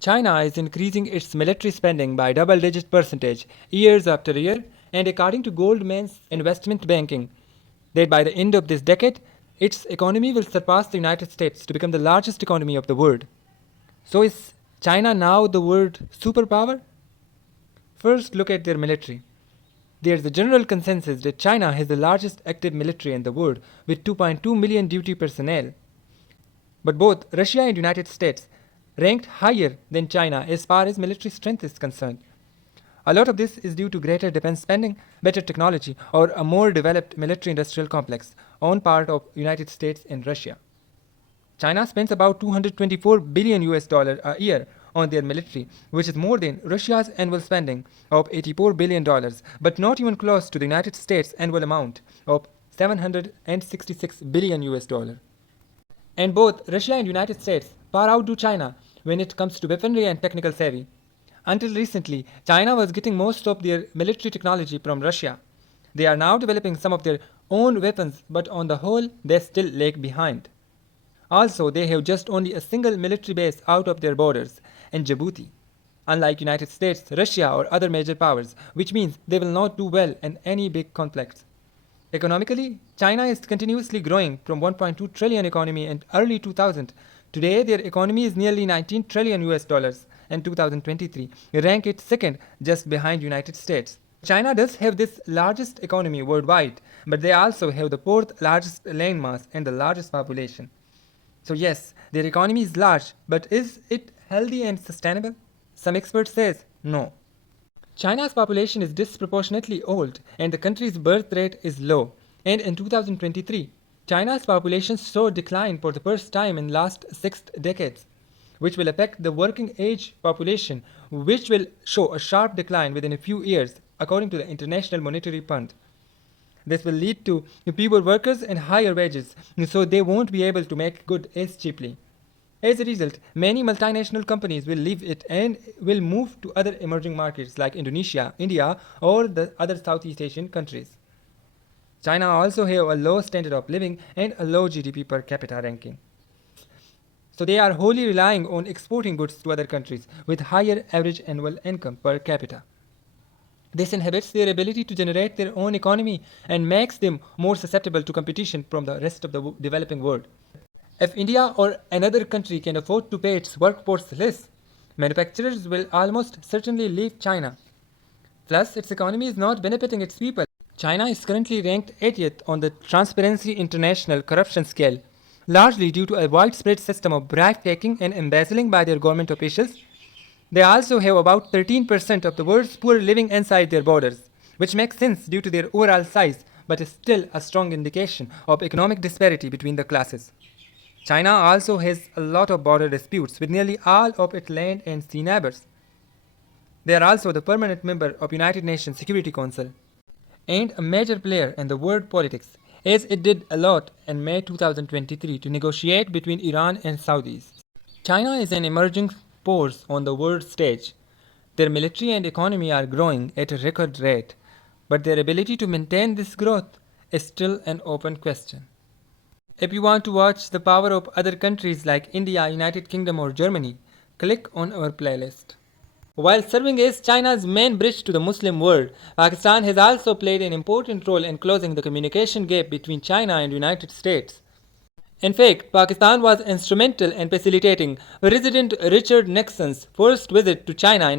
China is increasing its military spending by double-digit percentage years after year, and according to Goldman's investment banking, that by the end of this decade, its economy will surpass the United States to become the largest economy of the world. So is China now the world superpower? First, look at their military. There's a general consensus that China has the largest active military in the world with 2.2 million duty personnel. But both Russia and United States ranked higher than China as far as military strength is concerned. A lot of this is due to greater defense spending, better technology, or a more developed military industrial complex on part of United States and Russia. China spends about 224 billion US dollar a year on their military, which is more than Russia's annual spending of 84 billion dollars, but not even close to the United States annual amount of 766 billion US dollar. And both Russia and United States far outdo China when it comes to weaponry and technical savvy. Until recently, China was getting most of their military technology from Russia. They are now developing some of their own weapons, but on the whole, they still lag behind. Also, they have just only a single military base out of their borders, in Djibouti, unlike United States, Russia, or other major powers, which means they will not do well in any big conflicts. Economically, China is continuously growing from 1.2 trillion economy in early 2000. Today, their economy is nearly 19 trillion US dollars in 2023, rank it second just behind United States. China does have this largest economy worldwide, but they also have the fourth largest land mass and the largest population. So yes, their economy is large, but is it healthy and sustainable? Some experts says no. China's population is disproportionately old and the country's birth rate is low. And in 2023, China's population saw decline for the first time in last 6 decades, which will affect the working age population, which will show a sharp decline within a few years, according to the International Monetary Fund. This will lead to fewer workers and higher wages, so they won't be able to make goods as cheaply. As a result, many multinational companies will leave it and will move to other emerging markets like Indonesia, India, or the other Southeast Asian countries. China also have a low standard of living and a low GDP per capita ranking. So they are wholly relying on exporting goods to other countries with higher average annual income per capita. This inhibits their ability to generate their own economy and makes them more susceptible to competition from the rest of the developing world. If India or another country can afford to pay its workforce less, manufacturers will almost certainly leave China. Plus, its economy is not benefiting its people. China is currently ranked 80th on the Transparency International corruption scale, largely due to a widespread system of bribe-taking and embezzling by their government officials. They also have about 13% of the world's poor living inside their borders, which makes sense due to their overall size, but is still a strong indication of economic disparity between the classes. China also has a lot of border disputes with nearly all of its land and sea neighbors. They are also the permanent member of United Nations Security Council and a major player in the world politics, as it did a lot in May 2023 to negotiate between Iran and Saudis. China is an emerging force on the world stage. Their military and economy are growing at a record rate, but their ability to maintain this growth is still an open question. If you want to watch the power of other countries like India, United Kingdom or Germany, click on our playlist. While serving as China's main bridge to the Muslim world, Pakistan has also played an important role in closing the communication gap between China and United States. In fact, Pakistan was instrumental in facilitating President Richard Nixon's first visit to China in